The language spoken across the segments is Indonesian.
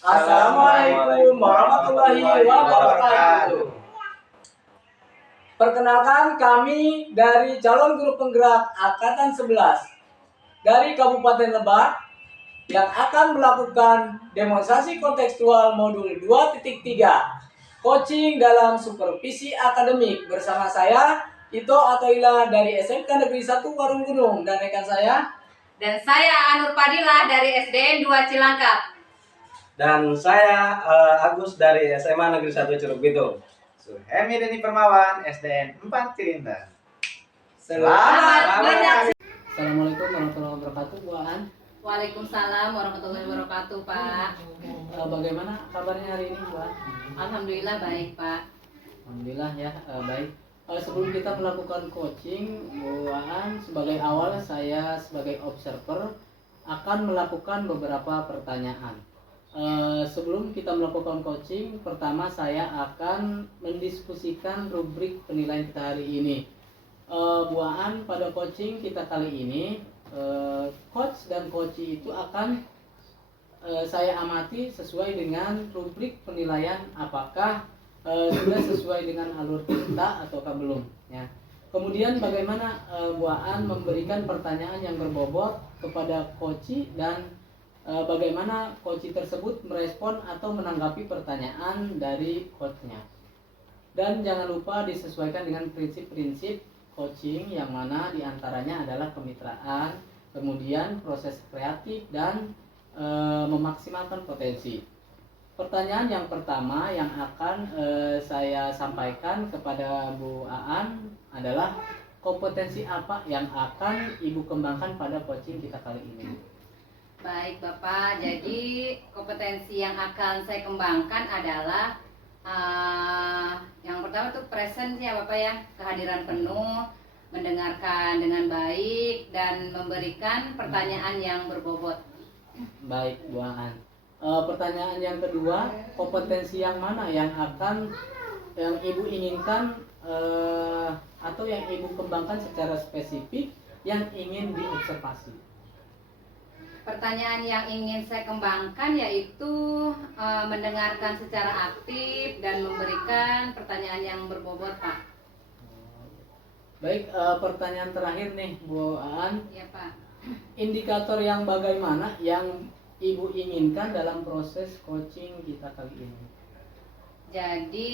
Assalamualaikum warahmatullahi wabarakatuh. Perkenalkan, kami dari calon guru penggerak Angkatan 11 dari Kabupaten Lebak yang akan melakukan demonstrasi kontekstual modul 2.3 coaching dalam supervisi akademik bersama saya Ito Atoila dari SMK Negeri 1 Warung Gunung dan rekan saya. Dan saya Anur Padilla dari SDN 2 Cilangkap. Dan saya Agus dari SMA Negeri 1 Curug Bitung. Suhemi Deni Permawan, SDN 4 Cirinta. Selamat menyaksikan. Assalamualaikum warahmatullahi wabarakatuh, Bu Aan. Waalaikumsalam warahmatullahi wabarakatuh, Pak. Bagaimana kabarnya hari ini, Bu Aan? Alhamdulillah baik, Pak. Alhamdulillah ya, baik. Sebelum kita melakukan coaching, Bu Aan, sebagai awal saya sebagai observer akan melakukan beberapa pertanyaan. Sebelum kita melakukan coaching, pertama saya akan mendiskusikan rubrik penilaian kita hari ini. Bu Aan, pada coaching kita kali ini, coach dan coachee itu akan saya amati sesuai dengan rubrik penilaian apakah sudah sesuai dengan alur kita ataukah belum ya. Kemudian bagaimana Bu Aan memberikan pertanyaan yang berbobot kepada coachee dan bagaimana coachee tersebut merespon atau menanggapi pertanyaan dari coachnya. Dan jangan lupa disesuaikan dengan prinsip-prinsip coaching yang mana diantaranya adalah kemitraan, kemudian proses kreatif dan memaksimalkan potensi. Pertanyaan yang pertama yang akan saya sampaikan kepada Bu Aan adalah kompetensi apa yang akan Ibu kembangkan pada coaching kita kali ini? Baik, Bapak. Jadi kompetensi yang akan saya kembangkan adalah yang pertama tuh presence ya, Bapak ya, kehadiran penuh, mendengarkan dengan baik dan memberikan pertanyaan yang berbobot. Baik, Bu Aan. Pertanyaan yang kedua, kompetensi yang mana yang Ibu inginkan atau yang Ibu kembangkan secara spesifik yang ingin diobservasi? Pertanyaan yang ingin saya kembangkan yaitu mendengarkan secara aktif dan memberikan pertanyaan yang berbobot, Pak. Baik, pertanyaan terakhir nih, Bu Aan. Ya, Pak. Indikator yang bagaimana yang Ibu inginkan dalam proses coaching kita kali ini? Jadi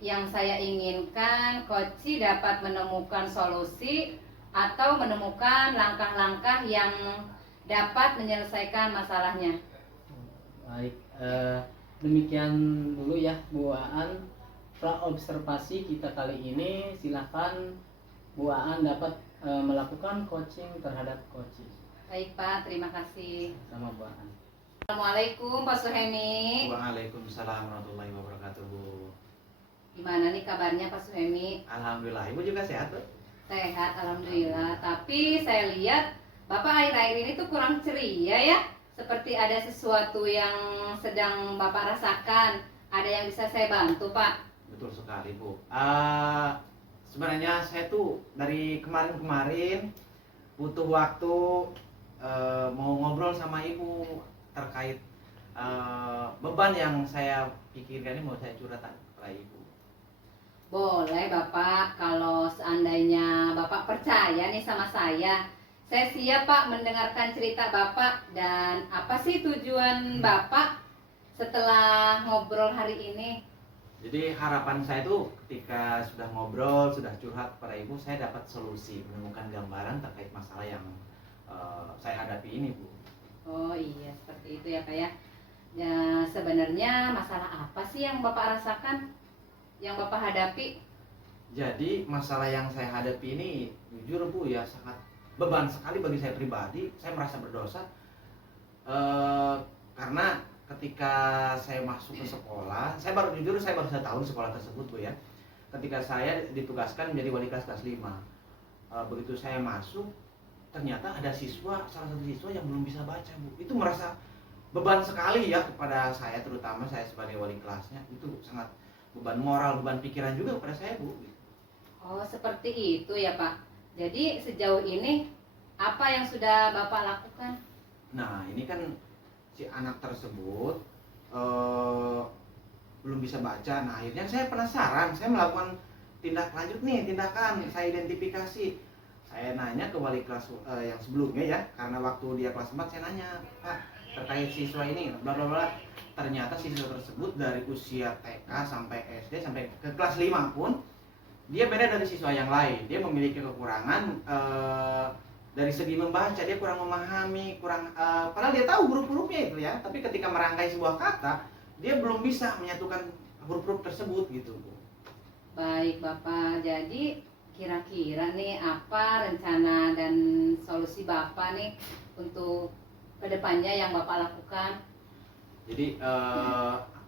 yang saya inginkan coachee dapat menemukan solusi atau menemukan langkah-langkah yang dapat menyelesaikan masalahnya. Baik, demikian dulu ya Bu Aan praobservasi kita kali ini. Silakan Bu Aan dapat melakukan coaching terhadap coaching. Baik, Pak, terima kasih. Sama Bu Aan. Assalamualaikum Pak Suhemi. Waalaikumsalam warahmatullahi wabarakatuh, Bu. Gimana nih kabarnya Pak Suhemi? Alhamdulillah, Ibu juga sehat tuh? Sehat, alhamdulillah. Tapi saya lihat Bapak akhir-akhir ini tuh kurang ceria ya. Seperti ada sesuatu yang sedang Bapak rasakan. Ada yang bisa saya bantu, Pak? Betul sekali, Bu. Sebenarnya saya tuh dari kemarin-kemarin butuh waktu mau ngobrol sama Ibu terkait beban yang saya pikirkan ini mau saya curhatkan kepada Ibu. Boleh Bapak, kalau seandainya Bapak percaya nih sama saya siap Pak mendengarkan cerita Bapak. Dan apa sih tujuan Bapak setelah ngobrol hari ini? Jadi harapan saya tuh ketika sudah ngobrol, sudah curhat kepada Ibu, saya dapat solusi, menemukan gambaran terkait masalah yang saya hadapi ini, Bu. Oh iya, seperti itu ya Pak ya. Ya, sebenarnya masalah apa sih yang Bapak rasakan, yang Bapak hadapi? Jadi masalah yang saya hadapi ini jujur Bu ya sangat beban sekali bagi saya pribadi. Saya merasa berdosa karena ketika saya masuk ke sekolah, saya baru 1 tahun sekolah tersebut Bu ya. Ketika saya ditugaskan menjadi wali kelas 5, begitu saya masuk, ternyata ada salah satu siswa yang belum bisa baca Bu. Itu merasa beban sekali ya kepada saya, terutama saya sebagai wali kelasnya. Itu sangat beban moral, beban pikiran juga kepada saya Bu. Oh seperti itu ya Pak. Jadi sejauh ini apa yang sudah Bapak lakukan? Nah ini kan si anak tersebut bisa baca. Nah akhirnya saya penasaran, saya melakukan tindakan saya identifikasi. Saya nanya ke wali kelas yang sebelumnya ya, karena waktu dia kelas 4 saya nanya, Pak, terkait siswa ini bla bla bla. Ternyata siswa tersebut dari usia TK sampai SD sampai ke kelas 5 pun dia beda dari siswa yang lain. Dia memiliki kekurangan dari segi membaca, dia kurang memahami, padahal dia tahu huruf-hurufnya itu ya, tapi ketika merangkai sebuah kata dia belum bisa menyatukan huruf-huruf tersebut gitu, Bu. Baik Bapak, jadi kira-kira nih apa rencana dan solusi Bapak nih untuk kedepannya yang Bapak lakukan? Jadi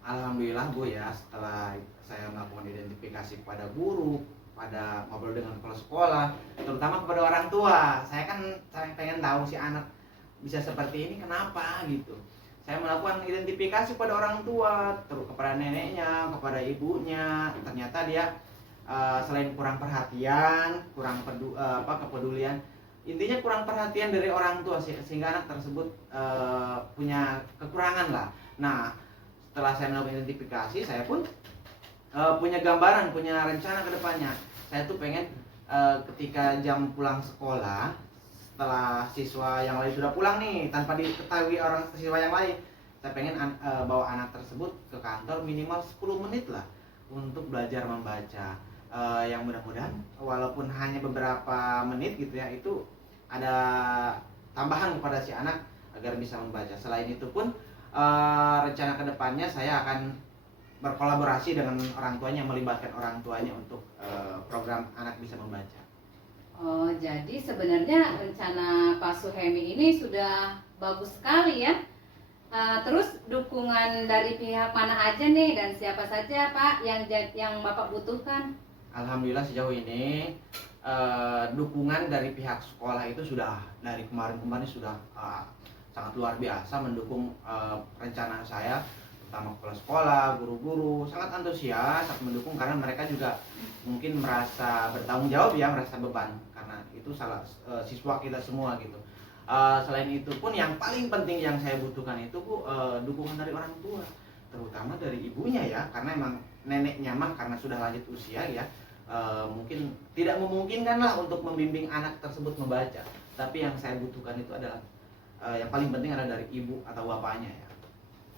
alhamdulillah Bu ya, setelah saya melakukan identifikasi kepada guru, pada ngobrol dengan kepala sekolah, terutama kepada orang tua, saya pengen tahu si anak bisa seperti ini kenapa gitu. Saya melakukan identifikasi kepada orang tua, terus kepada neneknya, kepada ibunya. Ternyata dia selain kurang perhatian, kepedulian, intinya kurang perhatian dari orang tua sehingga anak tersebut punya kekurangan lah. Nah, setelah saya melakukan identifikasi, saya pun punya gambaran, punya rencana ke depannya. Saya tuh pengen ketika jam pulang sekolah, setelah siswa yang lain sudah pulang nih, tanpa diketahui orang siswa yang lain, saya pengen bawa anak tersebut ke kantor minimal 10 menit lah untuk belajar membaca. Yang mudah-mudahan walaupun hanya beberapa menit gitu ya, itu ada tambahan kepada si anak agar bisa membaca. Selain itu pun rencana kedepannya saya akan berkolaborasi dengan orang tuanya, melibatkan orang tuanya untuk program anak bisa membaca. Oh, jadi sebenarnya rencana Pak Suhemi ini sudah bagus sekali ya. Terus dukungan dari pihak mana aja nih dan siapa saja Pak yang Bapak butuhkan? Alhamdulillah sejauh ini dukungan dari pihak sekolah itu sudah dari kemarin-kemarin sudah sangat luar biasa mendukung rencana saya, terutama kepala sekolah, guru-guru sangat antusias, sangat mendukung karena mereka juga mungkin merasa bertanggung jawab ya, merasa beban karena itu salah siswa kita semua gitu. Selain itu pun yang paling penting yang saya butuhkan itu Bu, dukungan dari orang tua, terutama dari ibunya ya, karena emang neneknya mah karena sudah lanjut usia ya, mungkin tidak memungkinkan lah untuk membimbing anak tersebut membaca. Tapi yang saya butuhkan itu adalah yang paling penting adalah dari ibu atau bapaknya ya.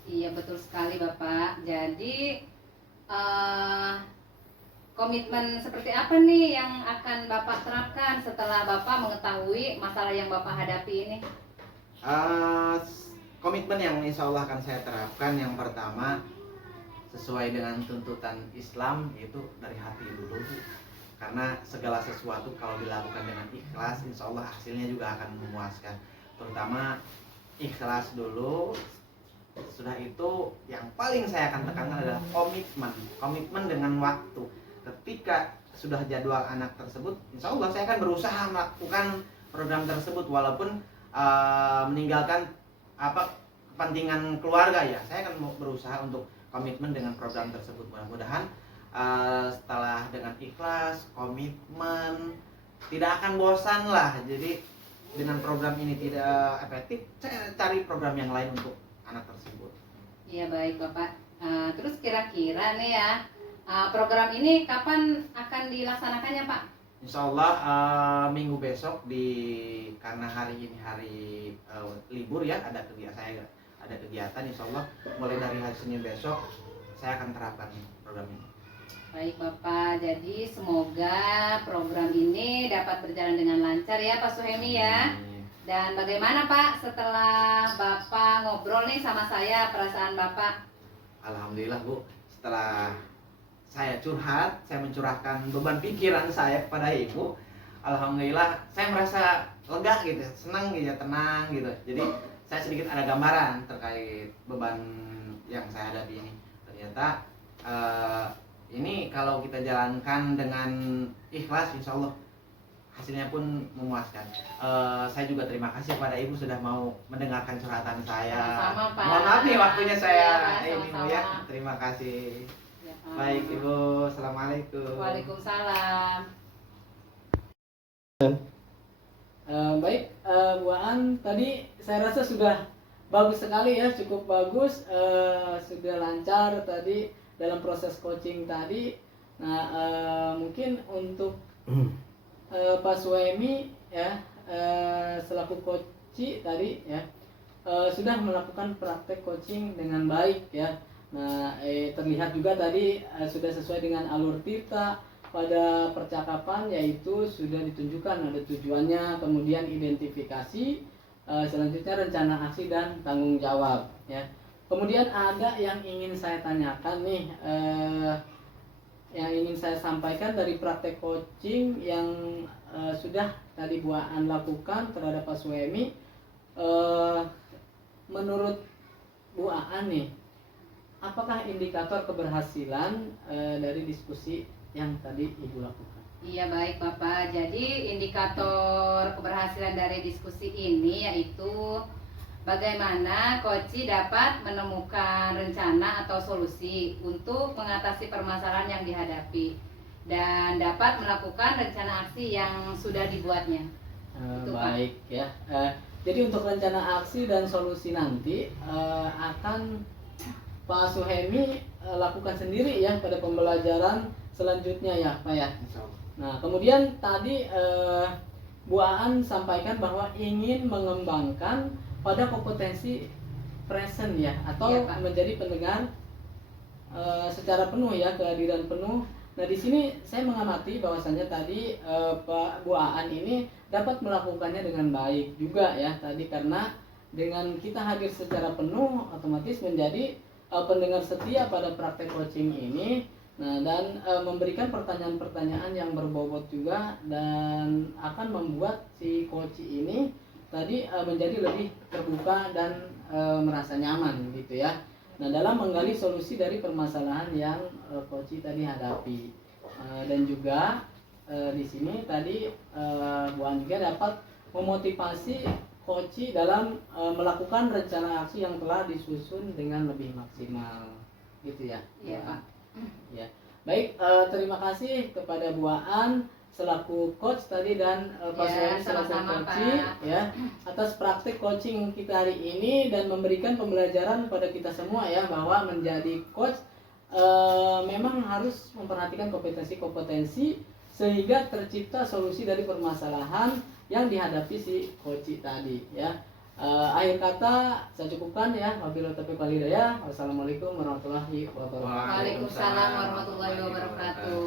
Iya betul sekali Bapak. Jadi komitmen seperti apa nih yang akan Bapak terapkan setelah Bapak mengetahui masalah yang Bapak hadapi ini? Komitmen yang insya Allah akan saya terapkan, yang pertama sesuai dengan tuntutan Islam, yaitu dari hati dulu, karena segala sesuatu kalau dilakukan dengan ikhlas insya Allah hasilnya juga akan memuaskan. Terutama ikhlas dulu, sudah itu yang paling saya akan tekankan adalah komitmen dengan waktu. Ketika sudah jadwal anak tersebut, insya Allah saya akan berusaha melakukan program tersebut walaupun meninggalkan kepentingan keluarga ya. Saya akan berusaha untuk komitmen dengan program tersebut. Mudah-mudahan setelah dengan ikhlas, komitmen, tidak akan bosan lah. Jadi dengan program ini tidak efektif, saya cari program yang lain untuk anak tersebut. Iya baik Bapak. Terus kira-kira nih ya, program ini kapan akan dilaksanakannya Pak? Insya Allah minggu besok karena hari ini hari libur ya, ada kegiatan. Insya Allah mulai dari hari Senin besok saya akan terapkan program ini. Baik Bapak, jadi semoga program ini dapat berjalan dengan lancar ya Pak Suhemi ya. Dan bagaimana Pak setelah Bapak ngobrol nih sama saya, perasaan Bapak? Alhamdulillah Bu, setelah saya curhat, saya mencurahkan beban pikiran saya kepada Ibu, alhamdulillah saya merasa lega gitu, senang gitu, tenang gitu. Jadi saya sedikit ada gambaran terkait beban yang saya hadapi ini. Ternyata ini kalau kita jalankan dengan ikhlas, insya Allah hasilnya pun memuaskan. Saya juga terima kasih pada Ibu sudah mau mendengarkan curhatan saya. Sama-sama, Pak. Mohon maaf nih waktunya saya Iya, ini Bu sama-sama. ya. Terima kasih. Ya, Pak. Baik Ibu, assalamualaikum. Waalaikumsalam. Baik, Bu Aan, tadi saya rasa sudah bagus sekali ya, cukup bagus, sudah lancar tadi dalam proses coaching tadi. Nah, mungkin untuk Pak Suemi ya, selaku coach tadi ya, sudah melakukan praktek coaching dengan baik ya. Nah, terlihat juga tadi sudah sesuai dengan alur Tirta pada percakapan, yaitu sudah ditunjukkan ada tujuannya, kemudian identifikasi, selanjutnya rencana aksi dan tanggung jawab ya. Kemudian ada yang ingin saya tanyakan nih, yang ingin saya sampaikan dari praktek coaching yang sudah tadi Bu Aan lakukan terhadap Pak Suemi. Menurut Bu Aan nih, apakah indikator keberhasilan dari diskusi yang tadi Ibu lakukan? Iya baik Bapak, jadi indikator keberhasilan dari diskusi ini yaitu bagaimana coach dapat menemukan rencana atau solusi untuk mengatasi permasalahan yang dihadapi dan dapat melakukan rencana aksi yang sudah dibuatnya. Itu, Pak. Baik ya, jadi untuk rencana aksi dan solusi nanti akan Pak Suhemi lakukan sendiri ya pada pembelajaran selanjutnya ya Pak ya. Nah, kemudian tadi Bu Aan sampaikan bahwa ingin mengembangkan pada kompetensi present ya, atau Iya, Pak. menjadi pendengar secara penuh ya, kehadiran penuh. Nah, di sini saya mengamati bahwasannya tadi Pak Bu Aan ini dapat melakukannya dengan baik juga ya tadi, karena dengan kita hadir secara penuh otomatis menjadi pendengar setia pada praktek coaching ini. Nah, dan memberikan pertanyaan-pertanyaan yang berbobot juga, dan akan membuat si coach ini tadi menjadi lebih terbuka dan merasa nyaman gitu ya. Nah, dalam menggali solusi dari permasalahan yang coach tadi hadapi. Dan juga di sini tadi Bu An juga dapat memotivasi coach dalam melakukan rencana aksi yang telah disusun dengan lebih maksimal gitu ya. Iya Pak. Ya, baik, terima kasih kepada Bu Aan selaku coach tadi dan Pak Ya, Suemi selaku sama-sama, coach Pak. ya, atas praktik coaching kita hari ini dan memberikan pembelajaran pada kita semua ya, bahwa menjadi coach memang harus memperhatikan kompetensi-kompetensi sehingga tercipta solusi dari permasalahan yang dihadapi si coach tadi ya. Akhir kata saya cukupkan ya. Wabillahi taufiq wal hidayah. Wassalamualaikum warahmatullahi wabarakatuh. Waalaikumsalam warahmatullahi wabarakatuh.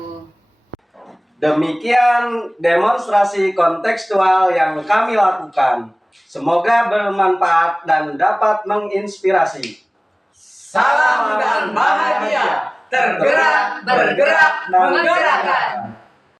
Demikian demonstrasi kontekstual yang kami lakukan. Semoga bermanfaat dan dapat menginspirasi. Salam dan bahagia, tergerak, bergerak, menggerakkan.